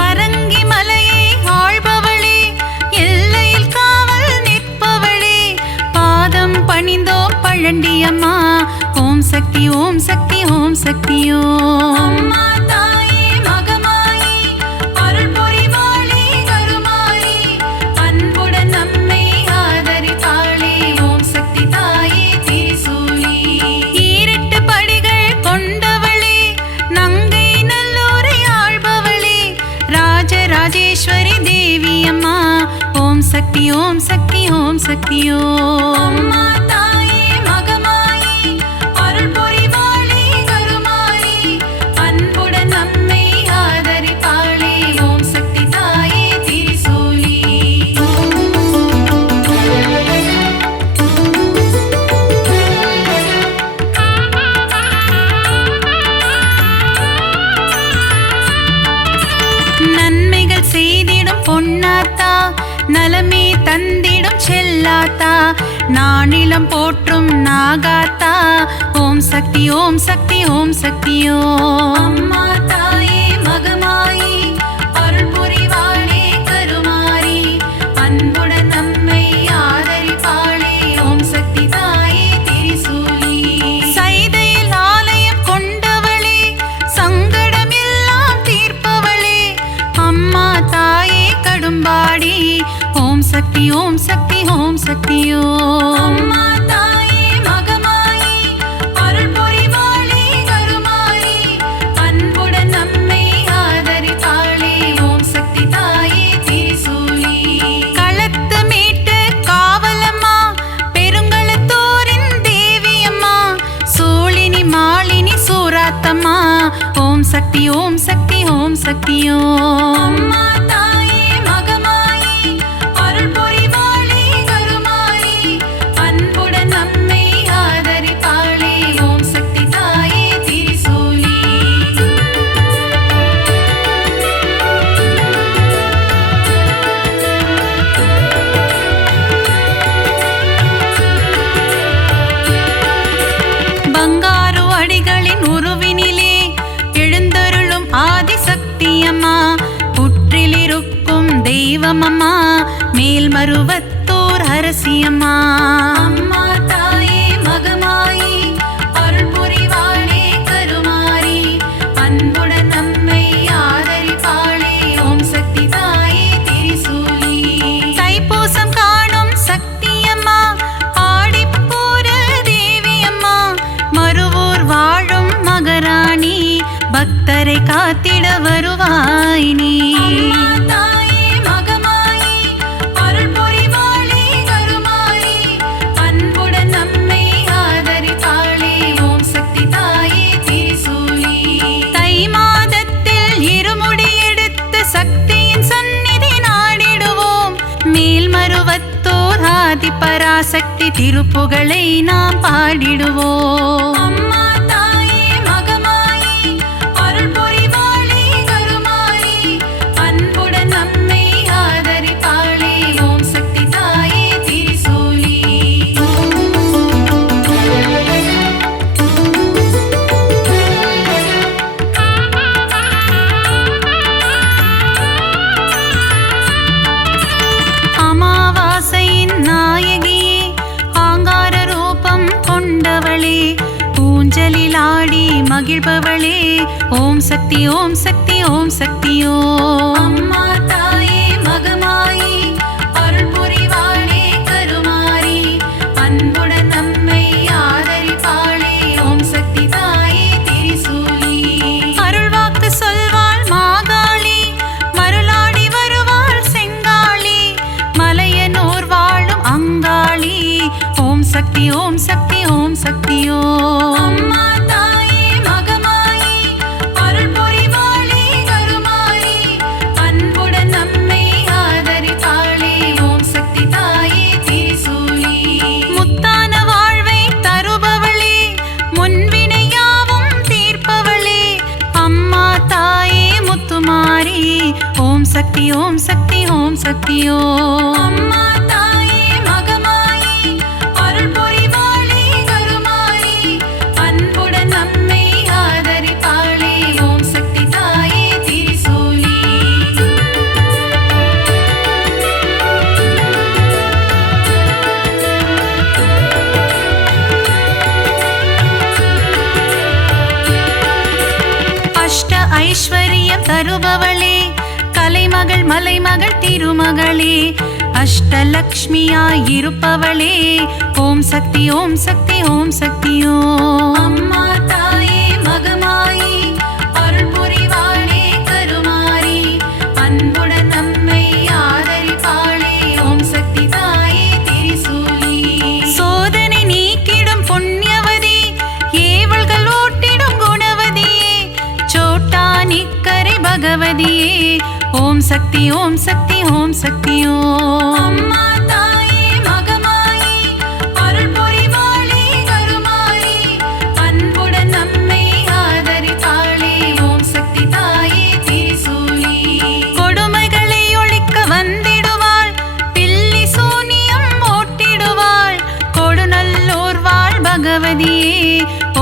பரங்கி மலையை ஆள்பவளே, எல்லையில் காவல் நிற்பவளே, பாதம் பணிந்தோம் பழண்டியம்மா ஓம் சக்தி ஓம் சக்தி ஓம் சக்தி ஓம். அம்மா தாயே மகமாயி அருள் புரிவாளே கருமாரி அன்புடன் நம்மை ஆதரிப்பாளே ஓம் சக்தி தாயே திரிசூலி. ஈரெட்டு படிகள் கொண்டவளே, நங்கை நல்லூரை ஆள்பவளே, ராஜராஜேஸ்வரி தேவியம்மா ஓம் சக்தி ஓம் சக்தி ஓம் சக்தி ஓம். அம்மா தாயே மகமாயி அருள் புரிவாளே கருமாரி அன்புடன் நம்மை ஆதரிப்பாளே ஓம் சக்தி தாயே திரிசூலி. நன்மைகள் செய்திடும் பொன்னாத்தா, நலமே தந்திடும் செல்லாத்தா, நானிலம் போற்றும் நாகாத்தா ஓம் சக்தி ஓம் சக்தி ஓம் சக்தி ஓம். அம்மா தாயே மகமாயி அருள் புரிவாளே கருமாரி அன்புடன் நம்மை சக்தி ஓம் சக்தி ஓம் சக்தி ஓம். அம்மா தாயே மகமாயி அருள் புரிவாளே கருமாரி அன்புடன் நம்மை ஆதரிப்பாளே ஓம் சக்தி தாயே திரிசூலி. களத்து மீட்டு காவலம்மா பெருங்களத்தூரின் தேவியம்மா சூழினி மாலினி சூராத்தம்மா ஓம் சக்தி ஓம் சக்தி ஓம் சக்தி ஓம். அம்மா தாயே மகமாயி அருள் புரிவாளே கருமாரி அன்புடன் நம்மை ஆதரிப்பாளே ஓம் சக்தி தாயே திரிசூலி. பங்காரு அடிகளின் உருவினிலே எழுந்தருளும் ஆதிசக்தியம்மா புற்றிலிருக்கும் தெய்வமம்மா மேல்மருவத்தூர் அரசியம்மா. அம்மா தாயே மகமாயி அருள் புரிவாளே கருமாரி அன்புடன் நம்மை ஆதரிப்பாளே ஓம் சக்தி தாயே திரிசூலி. தைப்பூசம் காணும் சக்தியம்மா ஆடிப்பூர தேவியம்மா மருவூர் வாழும் மகராணி பக்தரை காத்திட வருவாய் நீ. அம்மா தாயே மகமாயி அருள் புரிவாளே கருமாரி அன்புடன் நம்மை ஆதரிப்பாளே ஓம் சக்தி தாயே திரிசூலி. தை மாதத்தில் இருமுடி எடுத்து சக்தியின் சந்நிதி நாடிடுவோம் மேல்மருவத்தோர் ஆதி பராசக்தி திருப்புகழை நாம் பாடிடுவோம். அம்மா தாயே மகமாயி அருள் புரிவாளே கருமாரி அன்புடன் நம்மை ஆதரிப்பாளே ஓம் சக்தி தாயே திரிசூலி. அமாவாசையின் நாயகியே ஆங்கார ரூபம் கொண்டவளே ஊஞ்சலில் ஆடி மகிழ்பவளே ஓம் சக்தி ஓம் சக்தி ஓம் சக்தி ஓம். அம்மா தாயே மகமாயி அருள் புரிவாளே கருமாரி அன்புடன் நம்மை ஆதரிப்பாளே ஓம் சக்தி தாயே திரிசூலி. அருள்வாக்கு சொல்வாள் மாகாளி மருளாடி வருவாள் செங்காளி மலையனூர் வாழும் அங்காளி ஓம் சக்தி ஓம் சக்தி ஓம் சக்தி ஓம். அம்மா தாயே மகமாயி அருள் புரிவாளே கருமாரி அன்புடன் நம்மை ஆதரிப்பாளே ஓம் சக்தி தாயே திரிசூலி. முத்தான வாழ்வை தருபவளே முன்வினையாவும் தீர்ப்பவளே அம்மா தாயே முத்துமாரி ஓம் சக்தி ஓம் சக்தி ஓம் சக்தி ஓம். அம்மா தாயே மகமாயி அருள் புரிவாளே கருமாரி அன்புடன் நம்மை ஆதரிப்பாளே ஓம் சக்தி தாயே திரிசூலி. அஷ்ட ஐஸ்வர்யம் தருபவளே கலைமகள் மலைமகள் திருமகளே அஷ்டலக்ஷ்மியாய் இருப்பவளே ஓம் சக்தி ஓம் சக்தி ஓம் சக்தி ஓம். அம்மா தாயே மகமாயி அருள் புரிவாளே கருமாரி அன்புடன் நம்மை ஆதரிப்பாளே ஓம் சக்தி தாயே திரிசூலி. சோதனை நீக்கிடும் புண்ணியவதி ஏவல்கள் ஓட்டிடும் குணவதியே சோட்டா நிக்கரை பகவதியே ஓம் சக்தி ஓம் சக்தி ஓம் சக்தி ஓம். அம்மா தாயே மகமாயி அருள் புரிவாளே கருமாரி அன்புடன் நம்மை ஆதரிப்பாளே ஓம் சக்தி தாயே திரிசூலி. கொடுமைகளை ஒழிக்க வந்திடுவாள் பில்லி சூனியம் ஓட்டிடுவாள் கொடுநல்லூர் வாழ் பகவதியே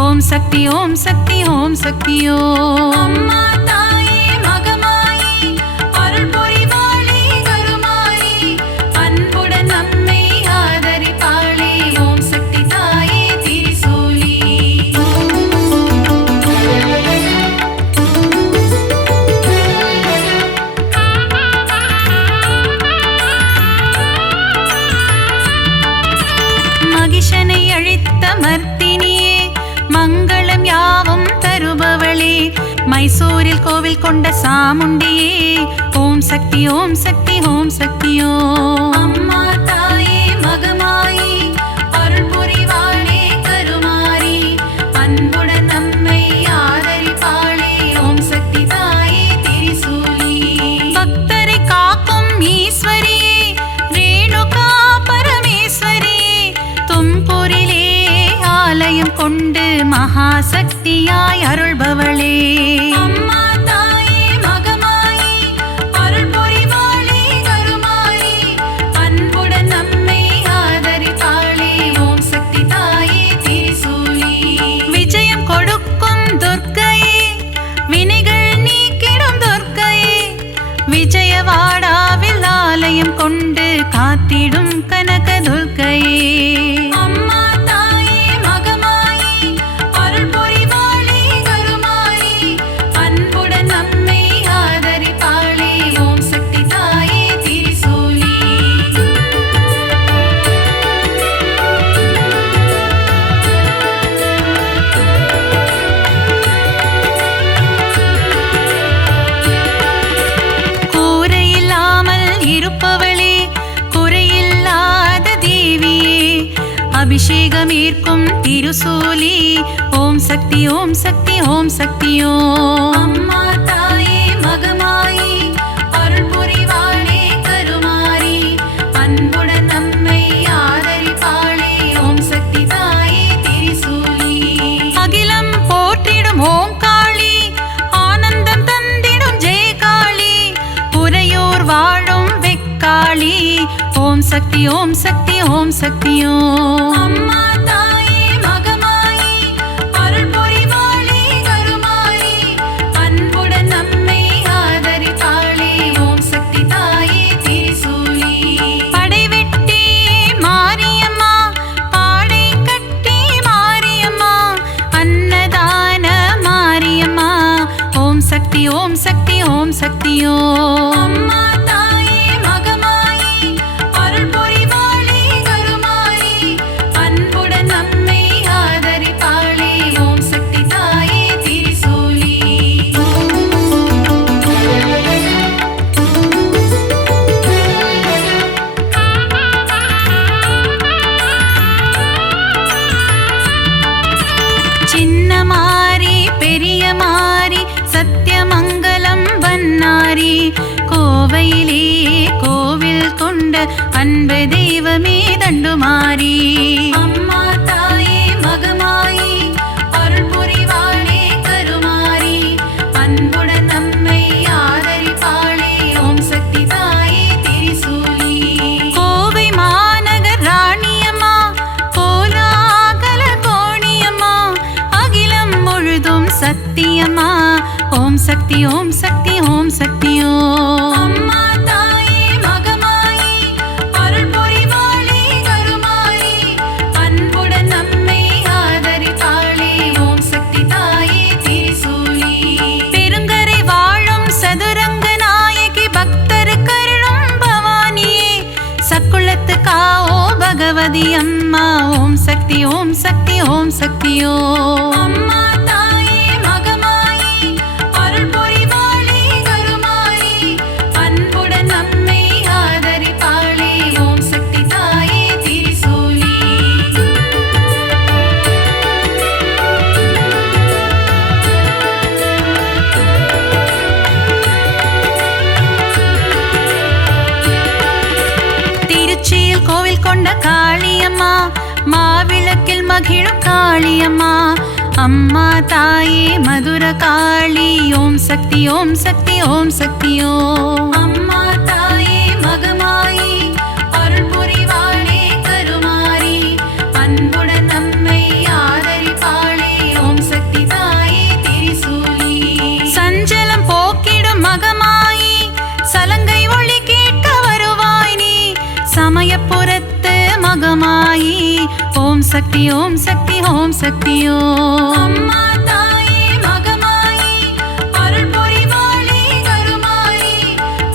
ஓம் சக்தி ஓம் சக்தி ஓம் சக்தி ஓம். அம்மா தாயே மகமாயி அருள் புரிவாளே கருமாரி அன்புடன் நம்மை ஆதரிப்பாளே ஓம் சக்தி தாயே திரிசூலி. கோவில் கொண்ட சாமுண்டியே ஓம் சக்தி ஓம் சக்தி ஓம் சக்தியோ. அம்மா தாயே மகமாயி அருள் புரிவாளே கருமாரி அன்புடன் நம்மை ஆதரிப்பாளே ஓம் சக்தி தாயே திரிசூலி. பக்தரை காக்கும் ஈஸ்வரியே ரேணுகா பரமேஸ்வரியே தும்பூரிலே ஆலயம் கொண்டு மகாசக்தியாய் அருள்பவளே. அம்மா தாயே மகமாயி அருள் புரிவாளே கருமாரி அன்புடன் நம்மை ஆதரிப்பாளே ஓம் சக்தி தாயே திரிசூலி. விஜயம் கொடுக்கும் துர்க்கையே வினைகள் நீக்கிடும் துர்க்கையே விஜயவாடாவில் ஆலயம் கொண்டு காத்திடும் கனக துர்க்கையே. அம்மா தாயே மகமாயி அருள் புரிவாளே கருமாரி அன்புடன் நம்மை ஆதரிப்பாளே ஓம் சக்தி தாயே திரிசூலி. கூரையில்லாமல் இருப்பவளே குறையில்லாத தேவியே அபிஷேகம் ஏற்கும் திருசூலி ஓம் சக்தி ஓம் சக்தி ஓம் சக்தியோ. அம்மா தாயே மகமாயி அருள் புரிவாளே கருமாரி அன்புடன் நம்மை ஆதரிப்பாளே ஓம் சக்தி தாயே திரிசூலி. அகிலம் போற்றிடும் ஓம் காளி ஆனந்தம் தந்திடும் ஜெய காளி உறையூர் வாழும் வெக்காளி ஓம் சக்தி ஓம் சக்தி ஓம் சக்தியோ. அம்மா தாயே மகமாயி அருள் புரிவாளே கருமாரி அன்புடன் நம்மை ஆதரிப்பாளே ஓம் சக்தி தாயே திரிசூலி. படைவெட்டி மாரியம்மா பாடை கட்டி மாரியம்மா அன்னதான மாரியம்மா ஓம் சக்தி ஓம் சக்தி ஓம் சக்தியோ. அம்மா தாயே மகமாயி அருள் புரிவாளே கருமாரி அன்புடன் நம்மை ஆதரிப்பாளே ஓம் சக்தி தாயே திரிசூலி. சின்ன மாரி பெரிய மாரி சத்தியமங்கலம் பன்னாரி கோவையிலே கோவில் கொண்ட அன்பு தெய்வமே தண்டுமாரி. அம்மா தாயே மகமாயி அருள் புரிவாளே கருமாரி அன்புடன் நம்மை ஆதரிப்பாளே ஓம் சக்தி தாயே திரிசூலி. கோவை மாநகர் ராணியம்மா கோலாகல கோணியம்மா அகிலம் முழுதும் சத்தியம்மா ஓம் சக்தி ஓம் சக்தி ஓம் சக்தியோ. அம்மா தாயே மகமாயி அருள் புரிவாளே கருமாரி அன்புடன் நம்மை ஆதரிப்பாளே ஓம் சக்தி தாயே திரிசூலி. பெருங்கரை வாழும் சதுரங்க நாயகி பக்தர் கருளும் பவானியே சக்குளத்து காவோ பகவதி அம்மா ஓம் சக்தி ஓம் சக்தி ஓம் சக்தியோ. அம்மா தாயே மகமாயி அருள் புரிவாளே கருமாரி அன்புடன் நம்மை ஆதரிப்பாளே ஓம் சக்தி தாயே திரிசூலி. திருச்சியில் கோவில் கொண்ட காளியம்மா மாவிளக்கில் மகிழும் காளியம்மா அம்மா தாயே மதுர காளி ஓம் சக்தி ஓம் சக்தி ஓம் சக்தியோ. அம்மா தாயே மகமாயி அருள் புரிவாளே கருமாரி அன்புடன் நம்மை ஆதரிப்பாளே ஓம் சக்தி தாயே திரிசூலி. சஞ்சலம் போக்கிடும் மகமாயி சலங்கை ஒளி கேட்க வருவாய் நீ சமயபுரத்து மகமாயி ஓம் சக்தி ஓம் சக்தி ஓம் சக்தியோ. அம்மா தாயே மகமாயி அருள் புரிவாளே கருமாரி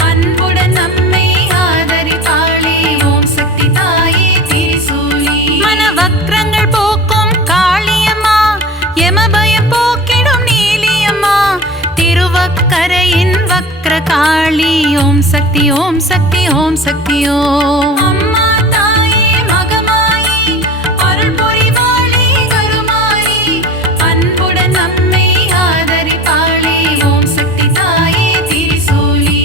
அன்புடன் நம்மை ஆதரிப்பாளே ஓம் சக்தி தாயே திரிசூலி. மனவக்ரங்கள் போக்கும் காளியம்மா யமபயம் போக்கிடும் நீலியம்மா திருவக்கரை காளி ஓம் சக்தி ஓம் சக்தி ஓம் சக்தி ஓம். அம்மா தாயே மகமாயி அருள் புரிவாளே கருமாயி அன்புடன் நம்மை ஆதரிப்பாளே ஓம் சக்தி தாயே திரிசூலி.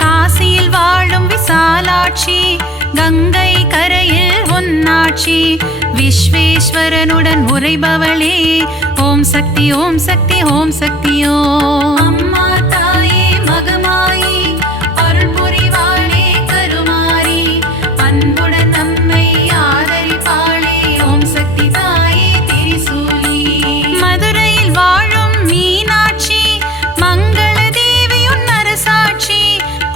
காசியில் வாழும் விசாலாட்சி கங்கை கரையில் உன்னாட்சி விஸ்வேஸ்வரனுடன் உரைபவளே ஓம் சக்தி ஓம் சக்தி ஓம் சக்தி ஓம். அம்மா தாயே மகமாயி அருள் புரிவாளே கருமாரி அன்புடன் நம்மை ஆதரிப்பாளே ஓம் சக்தி தாயே திரிசூலி. மதுரையில் வாழும் மீனாட்சி மங்கள தேவி உன் அரசாட்சி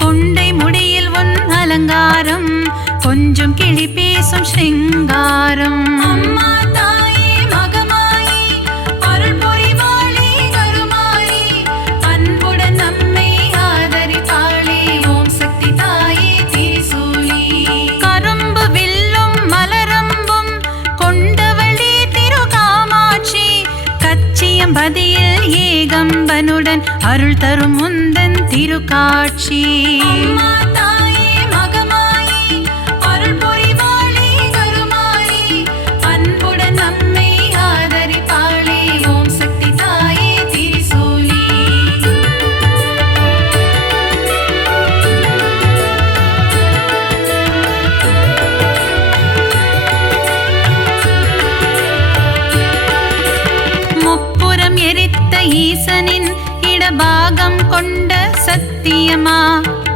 கொண்டை முடியில் உன் அலங்காரம் கொஞ்சம் கிளி பேசும் ஸ்ருங்காரம். அம்மா தாயே மகமாயி அருள் புரிவாளே கருமாரி அன்புடன் நம்மை ஆதரிப்பாளே ஓம் சக்தி தாயே திரிசூலி. கரும்பு வில்லும் மலரம்பும் கொண்டவளே திருகாமாட்சி கச்சியம்பதியில் ஏகம்பனுடன் அருள் தரும் முந்தன் திருக்காட்சி. அம்மா தாயே மகமாயி அருள் புரிவாளே கருமாரி அன்புடன் நம்மை ஆதரிப்பாளே ஓம் சக்தி தாயே திரிசூலி. முப்புறம் எரித்த ஈசனின் இடபாகம் கொண்ட சத்தியமா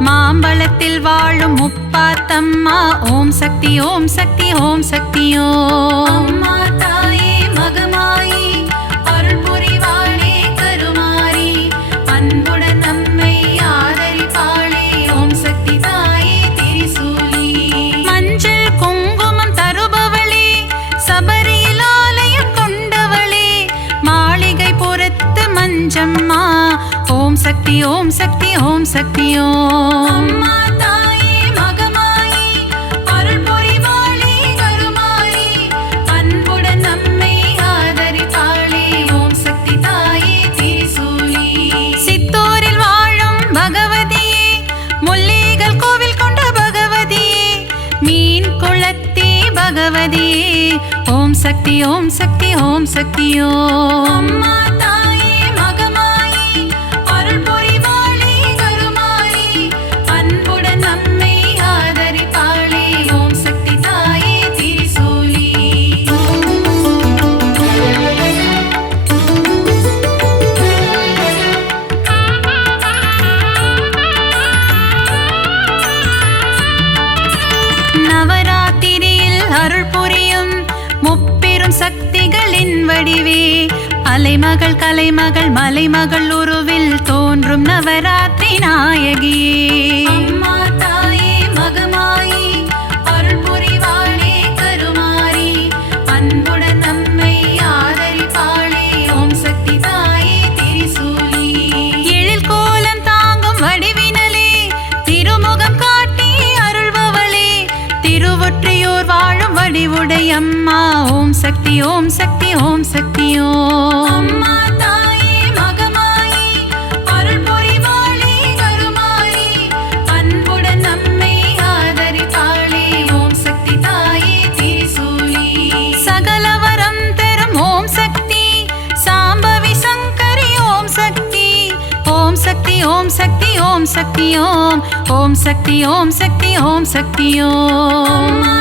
மாம்பழத்தில் வாழும் முப்பாத்தம்மா ஓம் சக்தி ஓம் சக்தி ஓம் சக்தி ஓம். அம்மா தாயே மகமாயி அருள் புரிவாளே கருமாரி அன்புடன் நம்மை ஆதரிப்பாளே ஓம் சக்தி தாயே திரிசூலி. மஞ்சள் குங்குமம் தருபவளே சபரியில் ஆலயம் கொண்டவளே மாளிகை புறத்து மஞ்சம்மா ஓம் சக்தி ஓம் சக்தி ஓம் சக்தி ஓம். அம்மா தாயே மகமாயி அருள் புரிவாளே கருமாரி அன்புடன் நம்மை ஆதரிப்பாளே ஓம் சக்தி தாயே திரிசூலி. சித்தூரில் வாழும் பகவதியே முல்லைகள் கோவில் கொண்ட பகவதியே மீன் குளத்தி பகவதியே ஓம் சக்தி ஓம் சக்தி ஓம் சக்தி ஓம். அம்மா தாயே மகமாயி அருள் புரிவாளே கருமாரி அன்புடன் நம்மை ஆதரிப்பாளே ஓம் சக்தி தாயே திரிசூலி. நவராத்திரியில் அருள் புரியும் முப்பெரும் சக்திகளின் வடிவே அலைமகள் கலைமகள் மலைமகள் உருவில் தோன்றும் நவராத்திரி நாயகியே. அம்மா தாயே மகமாயி அருள் புரிவாளே கருமாரி அன்புடன் நம்மை ஆதரிப்பாளே ஓம் சக்தி தாயே திரிசூலி. எழில் கோலம் தாங்கும் வடிவினலே திருமுகம் காட்டி அருள்பவளே திருவொற்றியூர் வாழும் வடிவுடையம்மா ஓம் சக்தி ஓம் சக்தி ஓம் சக்தி ஓம். அம்மா தாயே மகமாயி அருள் புரிவாளே கருமாரி அன்புடன் நம்மை ஆதரிப்பாளே ஓம் சக்தி தாயே திரிசூலி. சகலவரம் தரும் ஓம் சக்தி சாம்பவி சங்கரி ஓம் சக்தி ஓம் சக்தி ஓம் சக்தி ஓம் சக்தி ஓம் ஓம் சக்தி ஓம் சக்தி ஓம் சக்தி ஓம். அம்மா